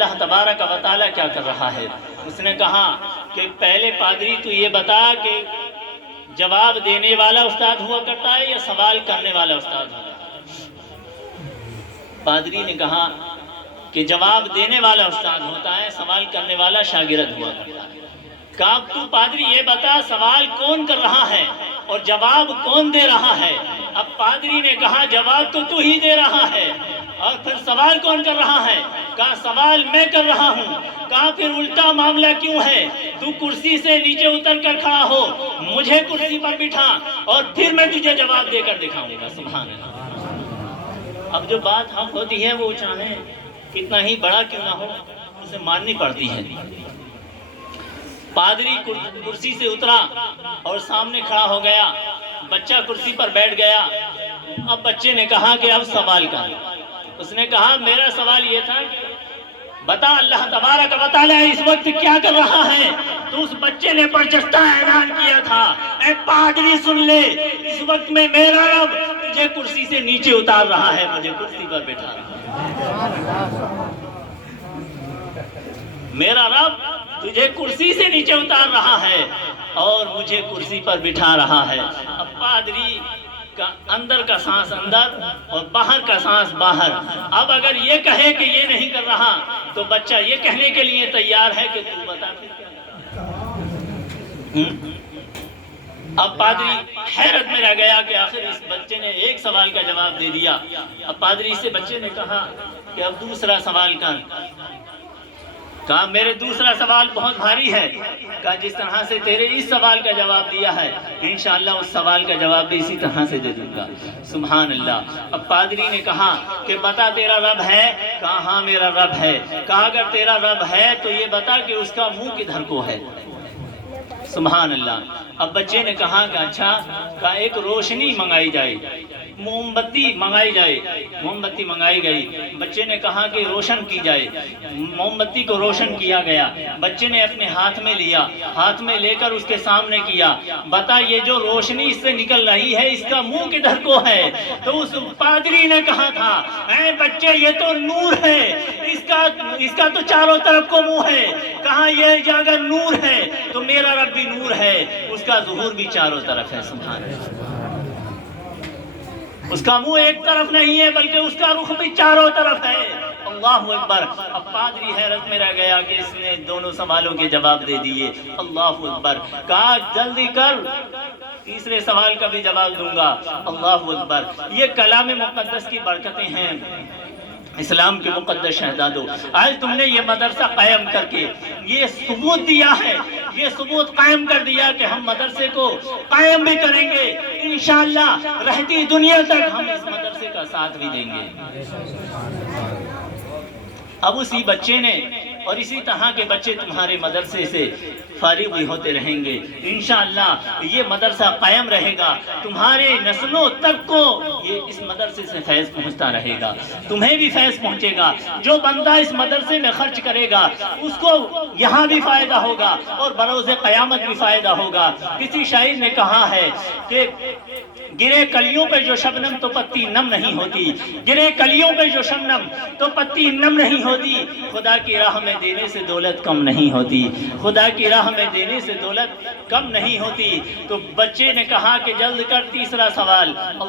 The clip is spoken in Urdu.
اللہ تبارک و تعالیٰ کیا کر رہا ہے؟ اس نے کہا کہ پہلے پادری تو یہ بتا کہ جواب دینے والا استاد ہوا کرتا ہے یا سوال کرنے والا استاد ہوتا ہے؟ پادری نے کہا کہ جواب دینے والا استاد ہوتا ہے، سوال کرنے والا شاگرد ہوا کرتا ہے۔ کہا تو پادری یہ بتا سوال کون کر رہا ہے اور جواب کون دے رہا ہے؟ اب پادری نے کہا جواب تو ہی دے رہا ہے، اور پھر سوال کون کر رہا ہے؟ کہا سوال میں کر رہا ہوں۔ کہا پھر الٹا معاملہ کیوں ہے؟ تو کرسی سے نیچے اتر کر کھڑا ہو، مجھے کرسی پر بٹھا اور پھر میں تجھے جواب دے کر دکھاؤں گا۔ سبحان اللہ۔ اب جو بات حق ہوتی ہے وہ چاہے کتنا ہی بڑا کیوں نہ ہو اسے ماننی پڑتی ہے۔ پادری کرسی سے اترا اور سامنے کھڑا ہو گیا، بچہ کرسی پر بیٹھ گیا۔ اب بچے نے کہا کہ اب سوال کر۔ اس نے کہا میرا سوال یہ تھا کہ بتا اللہ تبارک و تعالیٰ اس وقت کیا کر رہا ہے؟ تو اس بچے نے برجستہ اعلان کیا تھا، اے پادری سن لے، اس وقت میں میرا رب تجھے کرسی سے نیچے اتار رہا ہے، مجھے کرسی پر بٹھا رہا ہے۔ میرا رب تجھے کرسی سے نیچے اتار رہا ہے اور مجھے کرسی پر بٹھا رہا ہے۔ اب پادری کا اندر کا سانس اندر اور باہر کا سانس باہر۔ اب اگر یہ کہے کہ یہ نہیں کر رہا تو بچہ یہ کہنے کے لیے تیار ہے کہ تو بتا پھر کیا۔ اب پادری حیرت میں رہ گیا کہ آخر اس بچے نے ایک سوال کا جواب دے دیا۔ اب پادری سے بچے نے کہا کہ اب دوسرا سوال کر۔ کہا میرے دوسرا سوال بہت بھاری ہے۔ کہا جس طرح سے تیرے اس سوال کا جواب دیا ہے انشاءاللہ اس سوال کا جواب بھی اسی طرح سے دے دوں گا۔ سبحان اللہ۔ اب پادری نے کہا کہ بتا تیرا رب ہے؟ کہا ہاں میرا رب ہے۔ کہا اگر تیرا رب ہے تو یہ بتا کہ اس کا منہ کدھر کو ہے؟ سبحان اللہ۔ اب بچے نے کہا کہ اچھا، کہا ایک روشنی منگائی جائے، موم بتی منگائی جائے۔ موم بتی منگائی گئی، بچے نے کہا کہ روشن کی جائے۔ موم بتی کو روشن کیا گیا، بچے نے اپنے ہاتھ میں لیا، ہاتھ میں لے کر اس کے سامنے کیا، بتا یہ جو روشنی اس سے نکل رہی ہے اس کا منہ کدھر کو ہے؟ تو اس پادری نے کہا تھا اے بچے یہ تو نور ہے، اس کا تو چاروں طرف کو منہ ہے۔ کہا یہ اگر نور ہے تو میرا رب بھی نور ہے، اس کا ظہور بھی چاروں طرف ہے۔ سبحان اللہ۔ اس کا منہ ایک طرف نہیں ہے بلکہ اس کا رخ بھی چاروں طرف ہے۔ اللہ اکبر۔ اب پادری حیرت میں رہ گیا کہ اس نے دونوں سوالوں کے جواب دے دیے۔ اللہ اکبر۔ کہا جلدی کر، تیسرے سوال کا بھی جواب دوں گا۔ اللہ اکبر۔ یہ کلام مقدس کی برکتیں ہیں اسلام کے مقدس شہزادوں۔ آج تم نے یہ مدرسہ قائم کر کے یہ ثبوت دیا ہے، یہ ثبوت قائم کر دیا کہ ہم مدرسے کو قائم بھی کریں گے انشاءاللہ، رہتی دنیا تک ہم اس مدرسے کا ساتھ بھی دیں گے۔ اب اسی بچے نے اور اسی طرح کے بچے تمہارے مدرسے سے فارغ بھی ہوتے رہیں گے انشاءاللہ۔ یہ مدرسہ قائم رہے گا، تمہارے نسلوں تک کو یہ اس مدرسے سے فیض پہنچتا رہے گا، تمہیں بھی فیض پہنچے گا۔ جو بندہ اس مدرسے میں خرچ کرے گا اس کو یہاں بھی فائدہ ہوگا اور بروز قیامت بھی فائدہ ہوگا۔ کسی شاعر نے کہا ہے کہ گرے کلیوں پہ جو شبنم تو پتی نم نہیں ہوتی، گرے کلیوں پہ جو شبنم تو پتی نم نہیں ہوتی۔ خدا کی راہ میں دینے سے دولت کم نہیں ہوتی، خدا کی راہ میں دینے سے دولت کم نہیں ہوتی۔ تو بچے نے کہا کہ جلد کر تیسرا سوال۔